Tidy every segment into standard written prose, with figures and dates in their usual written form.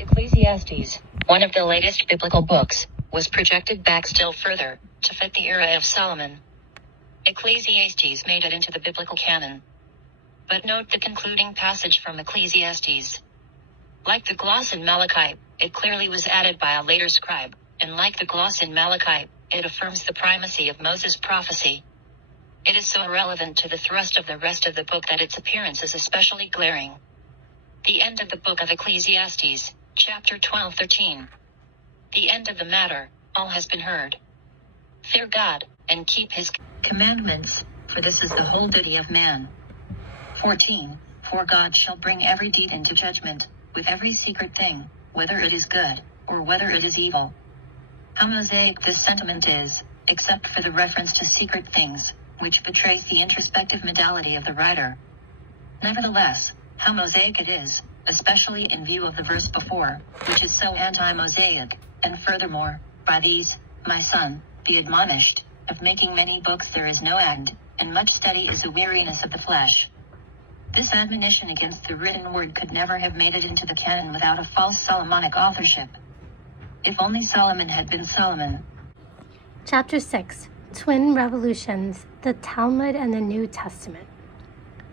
Ecclesiastes, one of the latest biblical books, was projected back still further, to fit the era of Solomon. Ecclesiastes made it into the biblical canon. But note the concluding passage from Ecclesiastes. Like the gloss in Malachi, it clearly was added by a later scribe, and like the gloss in Malachi, it affirms the primacy of Moses' prophecy. It is so irrelevant to the thrust of the rest of the book that its appearance is especially glaring. The end of the book of Ecclesiastes, chapter 12:13. The end of the matter, all has been heard. Fear God, and keep his commandments, for this is the whole duty of man. 14. For God shall bring every deed into judgment, with every secret thing, whether it is good, or whether it is evil. How Mosaic this sentiment is, except for the reference to secret things, which betrays the introspective modality of the writer. Nevertheless, how Mosaic it is, especially in view of the verse before, which is so anti-Mosaic, and furthermore, by these, my son, be admonished, of making many books there is no end, and much study is a weariness of the flesh. This admonition against the written word could never have made it into the canon without a false Solomonic authorship. If only Solomon had been Solomon. Chapter 6. Twin Revolutions, the Talmud and the New Testament.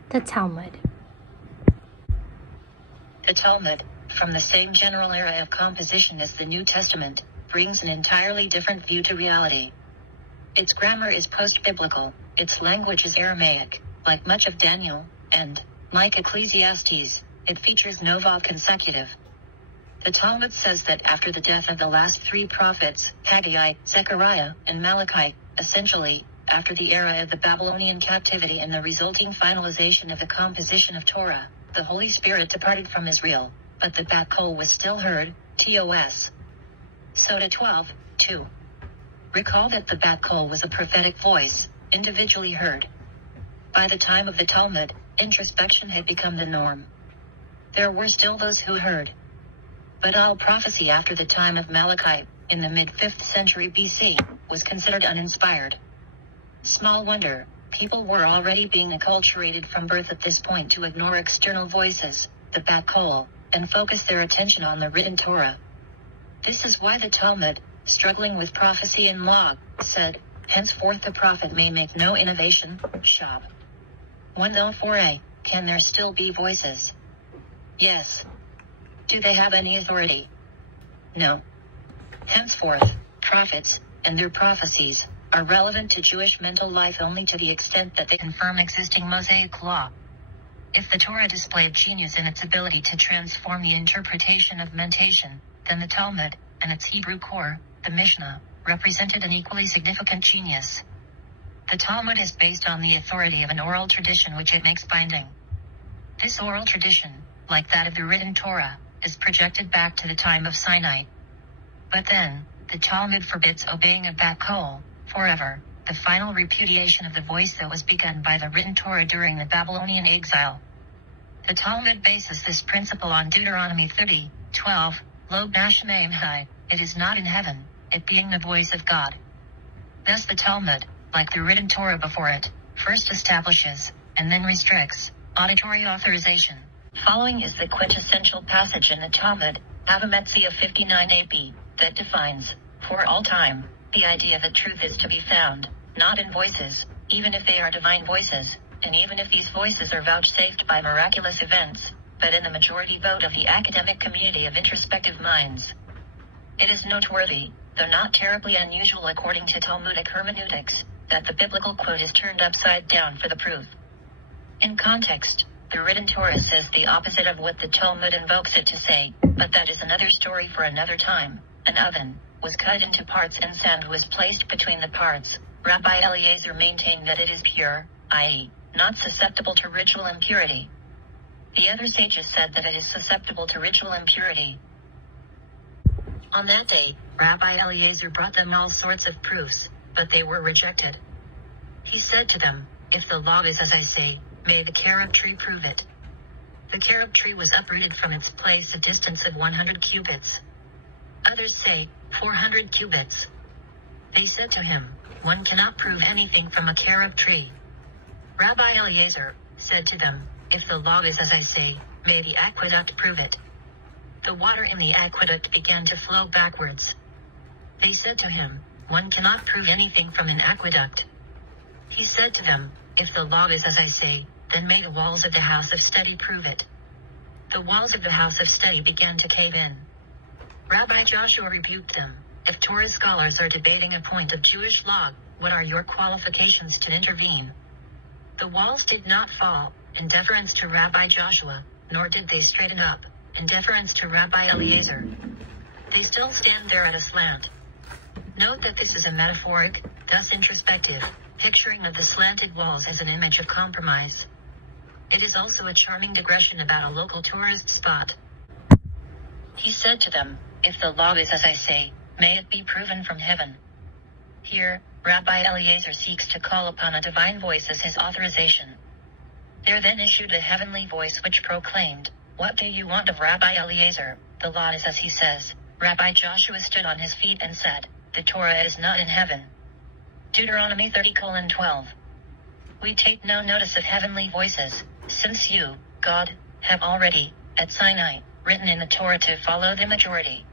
The Talmud. The Talmud, from the same general era of composition as the New Testament, brings an entirely different view to reality. Its grammar is post-biblical, its language is Aramaic, like much of Daniel, and, like Ecclesiastes, it features no vav consecutive. The Talmud says that after the death of the last three prophets, Haggai, Zechariah, and Malachi, essentially, after the era of the Babylonian captivity and the resulting finalization of the composition of Torah, the Holy Spirit departed from Israel, but the bat kol was still heard, TOS. Soda 12:2. Recall that the bat kol was a prophetic voice, individually heard. By the time of the Talmud, introspection had become the norm. There were still those who heard. But all prophecy after the time of Malachi, in the mid-5th century BC, was considered uninspired. Small wonder, people were already being acculturated from birth at this point to ignore external voices, the bat kol, and focus their attention on the written Torah. This is why the Talmud, struggling with prophecy and law, said, henceforth the prophet may make no innovation, shop. 104a, can there still be voices? Yes. Do they have any authority? No. Henceforth, prophets, and their prophecies, are relevant to Jewish mental life only to the extent that they confirm existing Mosaic law. If the Torah displayed genius in its ability to transform the interpretation of mentation, then the Talmud, and its Hebrew core, the Mishnah, represented an equally significant genius. The Talmud is based on the authority of an oral tradition which it makes binding. This oral tradition, like that of the written Torah, is projected back to the time of Sinai. But then, the Talmud forbids obeying a bat kol, forever, the final repudiation of the voice that was begun by the written Torah during the Babylonian exile. The Talmud bases this principle on Deuteronomy 30:12, Lo b'shamayim hai, it is not in heaven, it being the voice of God. Thus the Talmud, like the written Torah before it, first establishes, and then restricts, auditory authorization. Following is the quintessential passage in the Talmud, Avametzia 59ab, that defines, for all time, the idea that truth is to be found, not in voices, even if they are divine voices, and even if these voices are vouchsafed by miraculous events, but in the majority vote of the academic community of introspective minds. It is noteworthy, though not terribly unusual according to Talmudic hermeneutics, that the biblical quote is turned upside down for the proof. In context, the written Torah says the opposite of what the Talmud invokes it to say, but that is another story for another time. An oven was cut into parts and sand was placed between the parts. Rabbi Eliezer maintained that it is pure, i.e., not susceptible to ritual impurity. The other sages said that it is susceptible to ritual impurity. On that day, Rabbi Eliezer brought them all sorts of proofs, but they were rejected. He said to them, if the law is as I say, may the carob tree prove it. The carob tree was uprooted from its place a distance of 100 cubits. Others say, 400 cubits. They said to him, one cannot prove anything from a carob tree. Rabbi Eliezer said to them, if the law is as I say, may the aqueduct prove it. The water in the aqueduct began to flow backwards. They said to him, "One cannot prove anything from an aqueduct." He said to them, "If the law is as I say, then may the walls of the house of study prove it." The walls of the house of study began to cave in. Rabbi Joshua rebuked them, "If Torah scholars are debating a point of Jewish law, what are your qualifications to intervene?" The walls did not fall, in deference to Rabbi Joshua, nor did they straighten up, in deference to Rabbi Eliezer. They still stand there at a slant. Note that this is a metaphoric, thus introspective, picturing of the slanted walls as an image of compromise. It is also a charming digression about a local tourist spot. He said to them, "If the law is as I say, may it be proven from heaven." Here, Rabbi Eliezer seeks to call upon a divine voice as his authorization. There then issued a heavenly voice which proclaimed, "What do you want of Rabbi Eliezer? The law is as he says." Rabbi Joshua stood on his feet and said, "The Torah is not in heaven." Deuteronomy 30:12. We take no notice of heavenly voices, since you, God, have already, at Sinai, written in the Torah to follow the majority.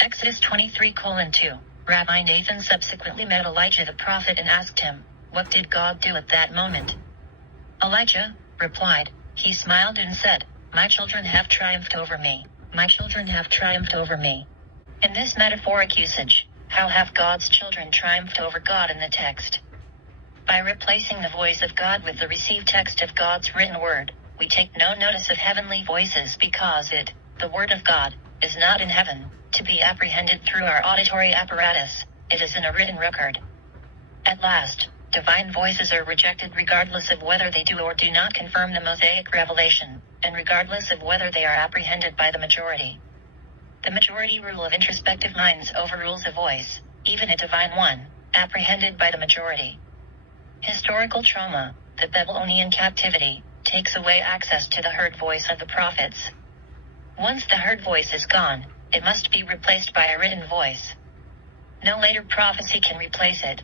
Exodus 23:2. Rabbi Nathan subsequently met Elijah the prophet and asked him, "What did God do at that moment?" Elijah replied, "He smiled and said, 'My children have triumphed over me. My children have triumphed over me.'" In this metaphoric usage, how have God's children triumphed over God in the text? By replacing the voice of God with the received text of God's written word, we take no notice of heavenly voices because it, the word of God, is not in heaven, to be apprehended through our auditory apparatus. It is in a written record. At last, divine voices are rejected regardless of whether they do or do not confirm the Mosaic revelation, and regardless of whether they are apprehended by the majority. The majority rule of introspective minds overrules a voice, even a divine one, apprehended by the majority. Historical trauma, the Babylonian captivity, takes away access to the heard voice of the prophets. Once the heard voice is gone, it must be replaced by a written voice. No later prophecy can replace it.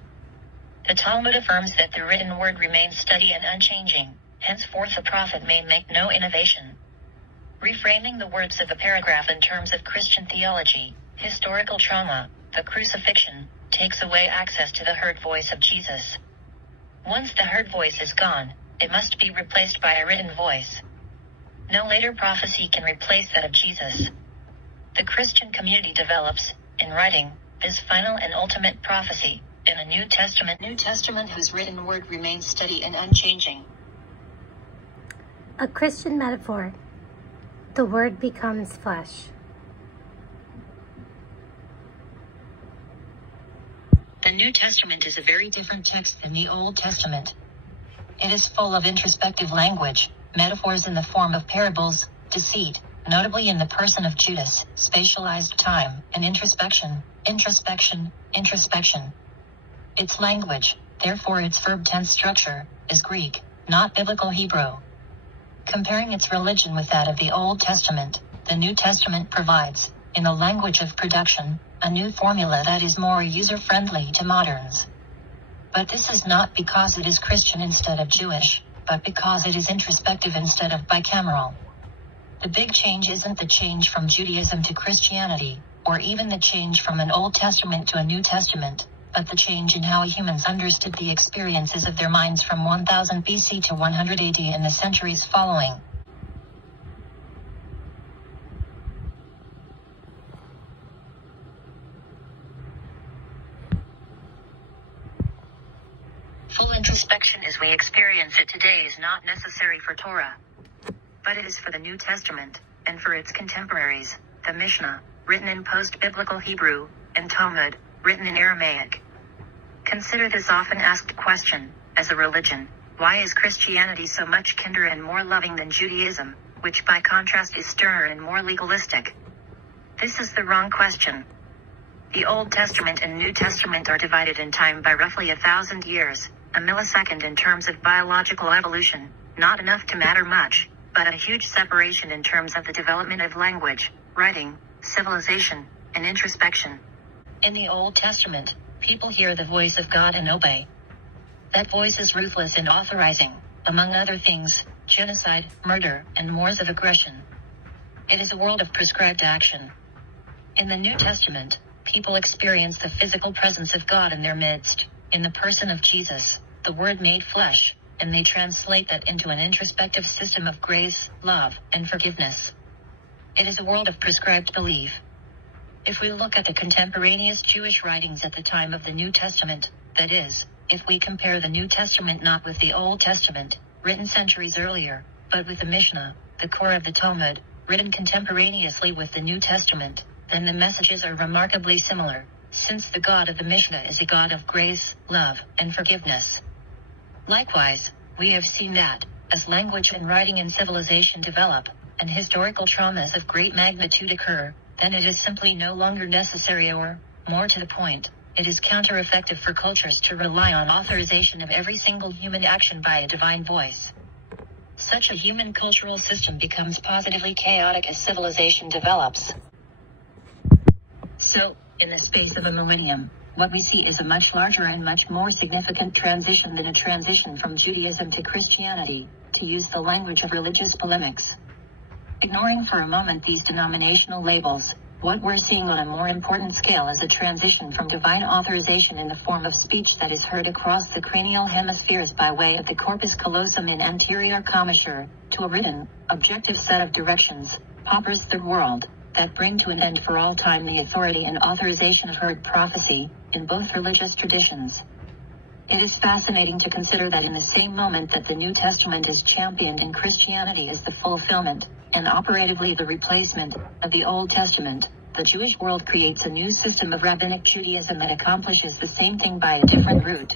The Talmud affirms that the written word remains steady and unchanging, henceforth a prophet may make no innovation. Reframing the words of a paragraph in terms of Christian theology, historical trauma, the crucifixion, takes away access to the heard voice of Jesus. Once the heard voice is gone, it must be replaced by a written voice. No later prophecy can replace that of Jesus. The Christian community develops, in writing, this final and ultimate prophecy, in a New Testament whose written word remains steady and unchanging. A Christian metaphor. The Word becomes flesh. The New Testament is a very different text than the Old Testament. It is full of introspective language, metaphors in the form of parables, deceit, notably in the person of Judas, spatialized time, and introspection. Its language, therefore its verb tense structure, is Greek, not Biblical Hebrew. Comparing its religion with that of the Old Testament, the New Testament provides, in the language of production, a new formula that is more user-friendly to moderns. But this is not because it is Christian instead of Jewish, but because it is introspective instead of bicameral. The big change isn't the change from Judaism to Christianity, or even the change from an Old Testament to a New Testament, but the change in how humans understood the experiences of their minds from 1000 BC to 100 AD and the centuries following. Full introspection as we experience it today is not necessary for Torah, but it is for the New Testament, and for its contemporaries, the Mishnah, written in post-biblical Hebrew, and Talmud, written in Aramaic. Consider this often asked question, as a religion, why is Christianity so much kinder and more loving than Judaism, which by contrast is sterner and more legalistic? This is the wrong question. The Old Testament and New Testament are divided in time by roughly 1,000 years, a millisecond in terms of biological evolution, not enough to matter much, but a huge separation in terms of the development of language, writing, civilization, and introspection. In the Old Testament, people hear the voice of God and obey. That voice is ruthless in authorizing, among other things, genocide, murder, and wars of aggression. It is a world of prescribed action. In the New Testament, people experience the physical presence of God in their midst, in the person of Jesus, the Word made flesh, and they translate that into an introspective system of grace, love, and forgiveness. It is a world of prescribed belief. If we look at the contemporaneous Jewish writings at the time of the New Testament, that is, if we compare the New Testament not with the Old Testament, written centuries earlier, but with the Mishnah, the core of the Talmud, written contemporaneously with the New Testament, then the messages are remarkably similar, since the God of the Mishnah is a God of grace, love, and forgiveness. Likewise, we have seen that, as language and writing and civilization develop, and historical traumas of great magnitude occur, then it is simply no longer necessary or, more to the point, it is counter-effective for cultures to rely on authorization of every single human action by a divine voice. Such a human cultural system becomes positively chaotic as civilization develops. So, in the space of a millennium, what we see is a much larger and much more significant transition than a transition from Judaism to Christianity, to use the language of religious polemics. Ignoring for a moment these denominational labels, what we're seeing on a more important scale is a transition from divine authorization in the form of speech that is heard across the cranial hemispheres by way of the corpus callosum in anterior commissure, to a written, objective set of directions, Popper's third world, that bring to an end for all time the authority and authorization of heard prophecy, in both religious traditions. It is fascinating to consider that in the same moment that the New Testament is championed in Christianity as the fulfillment, and operatively the replacement, of the Old Testament, the Jewish world creates a new system of rabbinic Judaism that accomplishes the same thing by a different route.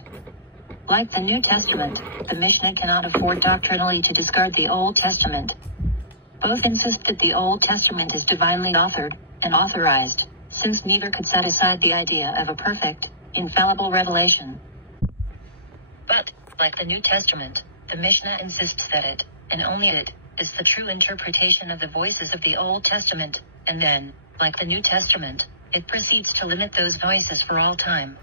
Like the New Testament, the Mishnah cannot afford doctrinally to discard the Old Testament. Both insist that the Old Testament is divinely authored, and authorized, since neither could set aside the idea of a perfect, infallible revelation. But, like the New Testament, the Mishnah insists that it, and only it, is the true interpretation of the voices of the Old Testament, and then, like the New Testament, it proceeds to limit those voices for all time.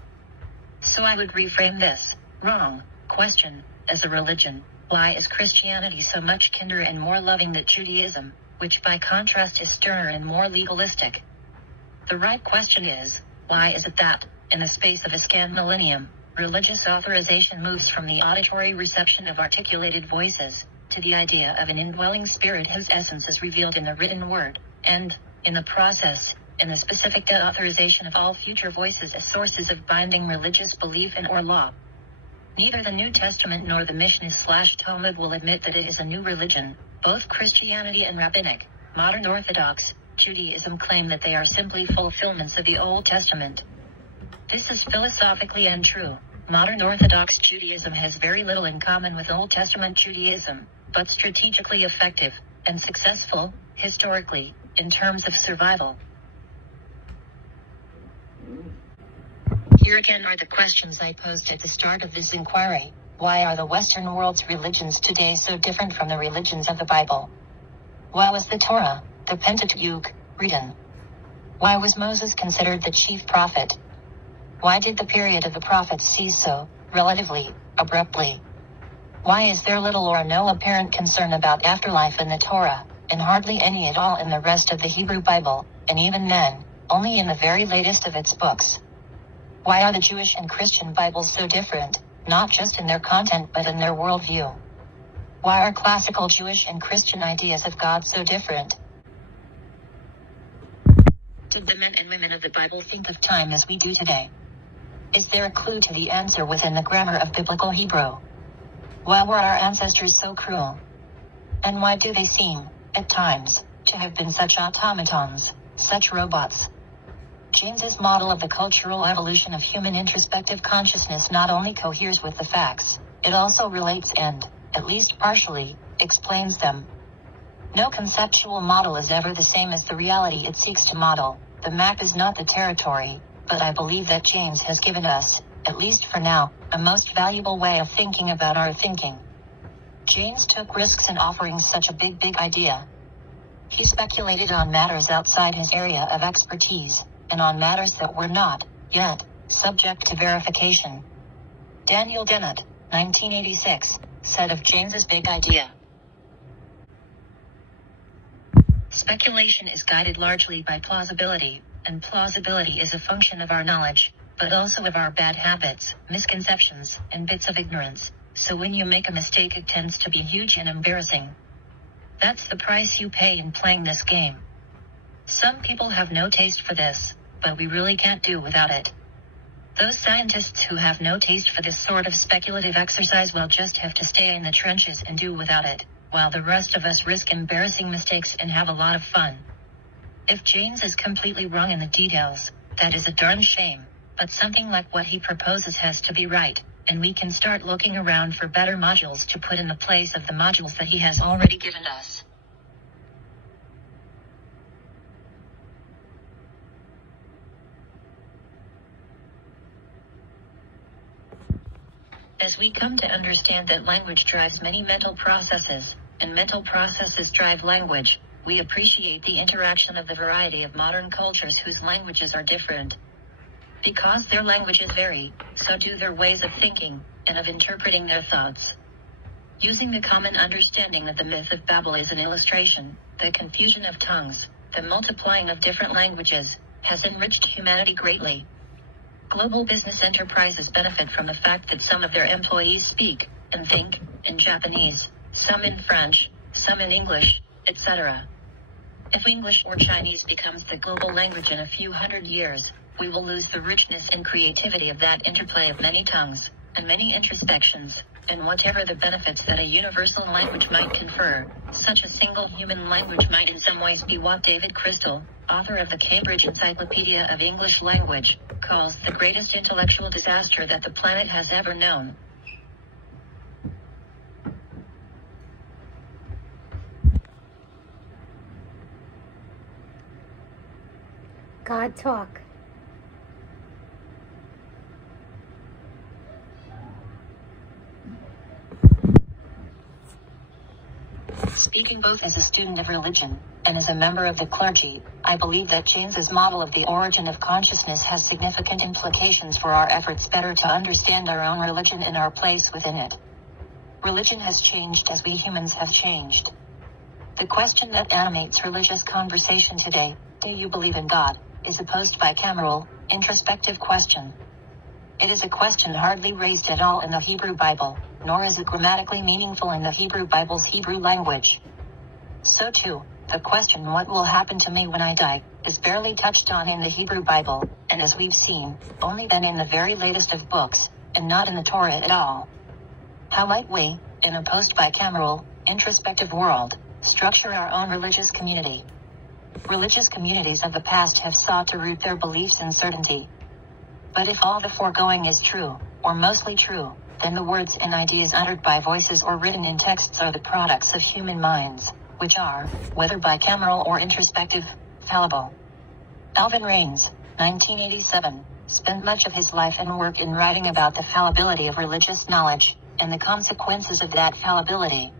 So I would reframe this, wrong, question, as a religion. Why is Christianity so much kinder and more loving than Judaism, which by contrast is sterner and more legalistic? The right question is, why is it that, in the space of a scant millennium, religious authorization moves from the auditory reception of articulated voices, to the idea of an indwelling spirit whose essence is revealed in the written word, and, in the process, in the specific de-authorization of all future voices as sources of binding religious belief and or law? Neither the New Testament nor the Mishnah/Talmud will admit that it is a new religion. Both Christianity and Rabbinic, modern Orthodox, Judaism claim that they are simply fulfillments of the Old Testament. This is philosophically untrue. Modern Orthodox Judaism has very little in common with Old Testament Judaism, but strategically effective, and successful, historically, in terms of survival. Here again are the questions I posed at the start of this inquiry. Why are the Western world's religions today so different from the religions of the Bible? Why was the Torah, the Pentateuch, written? Why was Moses considered the chief prophet? Why did the period of the prophets cease so, relatively, abruptly? Why is there little or no apparent concern about afterlife in the Torah, and hardly any at all in the rest of the Hebrew Bible, and even then, only in the very latest of its books? Why are the Jewish and Christian Bibles so different, not just in their content but in their worldview? Why are classical Jewish and Christian ideas of God so different? Did the men and women of the Bible think of time as we do today? Is there a clue to the answer within the grammar of biblical Hebrew? Why were our ancestors so cruel? And why do they seem, at times, to have been such automatons, such robots? James's model of the cultural evolution of human introspective consciousness not only coheres with the facts, it also relates and, at least partially, explains them. No conceptual model is ever the same as the reality it seeks to model. The map is not the territory, but I believe that James has given us, at least for now, a most valuable way of thinking about our thinking. James took risks in offering such a big idea. He speculated on matters outside his area of expertise, and on matters that were not, yet, subject to verification. Daniel Dennett, 1986, said of James's big idea. Speculation is guided largely by plausibility, and plausibility is a function of our knowledge, but also of our bad habits, misconceptions, and bits of ignorance. So when you make a mistake, it tends to be huge and embarrassing. That's the price you pay in playing this game. Some people have no taste for this, but we really can't do without it. Those scientists who have no taste for this sort of speculative exercise will just have to stay in the trenches and do without it, while the rest of us risk embarrassing mistakes and have a lot of fun. If James is completely wrong in the details, that is a darn shame, but something like what he proposes has to be right, and we can start looking around for better modules to put in the place of the modules that he has already given us. As we come to understand that language drives many mental processes, and mental processes drive language, we appreciate the interaction of the variety of modern cultures whose languages are different. Because their languages vary, so do their ways of thinking, and of interpreting their thoughts. Using the common understanding that the myth of Babel is an illustration, the confusion of tongues, the multiplying of different languages, has enriched humanity greatly. Global business enterprises benefit from the fact that some of their employees speak and think in Japanese, some in French, some in English, etc. If English or Chinese becomes the global language in a few hundred years, we will lose the richness and creativity of that interplay of many tongues, and many introspections, and whatever the benefits that a universal language might confer. Such a single human language might in some ways be what David Crystal, author of the Cambridge Encyclopedia of English Language, calls the greatest intellectual disaster that the planet has ever known. God talk. Speaking both as a student of religion and as a member of the clergy, I believe that James's model of the origin of consciousness has significant implications for our efforts better to understand our own religion and our place within it. Religion has changed as we humans have changed. The question that animates religious conversation today, do you believe in God, is a post-bicameral, introspective question. It is a question hardly raised at all in the Hebrew Bible, nor is it grammatically meaningful in the Hebrew Bible's Hebrew language. So too, the question what will happen to me when I die, is barely touched on in the Hebrew Bible, and as we've seen, only then in the very latest of books, and not in the Torah at all. How might we, in a post-bicameral, introspective world, structure our own religious community? Religious communities of the past have sought to root their beliefs in certainty. But if all the foregoing is true, or mostly true, then the words and ideas uttered by voices or written in texts are the products of human minds, which are, whether bicameral or introspective, fallible. Alvin Raines, 1987, spent much of his life and work in writing about the fallibility of religious knowledge, and the consequences of that fallibility.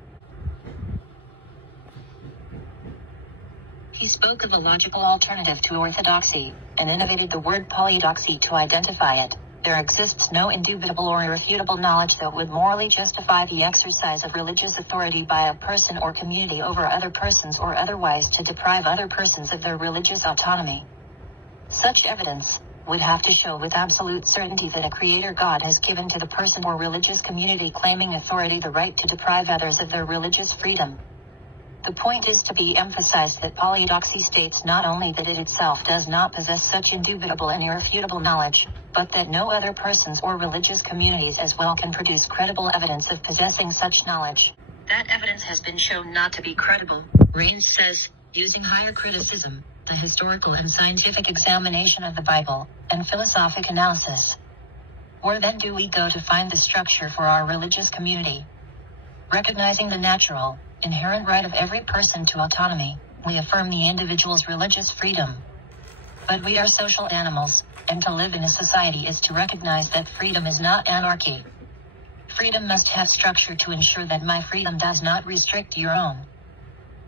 He spoke of a logical alternative to orthodoxy, and innovated the word polydoxy to identify it. There exists no indubitable or irrefutable knowledge that would morally justify the exercise of religious authority by a person or community over other persons or otherwise to deprive other persons of their religious autonomy. Such evidence would have to show with absolute certainty that a creator God has given to the person or religious community claiming authority the right to deprive others of their religious freedom. The point is to be emphasized that polydoxy states not only that it itself does not possess such indubitable and irrefutable knowledge, but that no other persons or religious communities as well can produce credible evidence of possessing such knowledge. That evidence has been shown not to be credible, Raines says, using higher criticism, the historical and scientific examination of the Bible, and philosophic analysis. Where then do we go to find the structure for our religious community? Recognizing the natural, inherent right of every person to autonomy, we affirm the individual's religious freedom. But we are social animals, and to live in a society is to recognize that freedom is not anarchy. Freedom must have structure to ensure that my freedom does not restrict your own.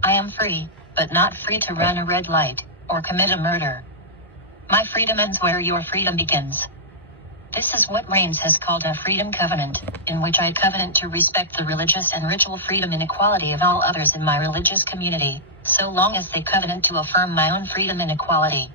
I am free, but not free to run a red light, or commit a murder. My freedom ends where your freedom begins. This is what Raines has called a freedom covenant, in which I covenant to respect the religious and ritual freedom and equality of all others in my religious community, so long as they covenant to affirm my own freedom and equality.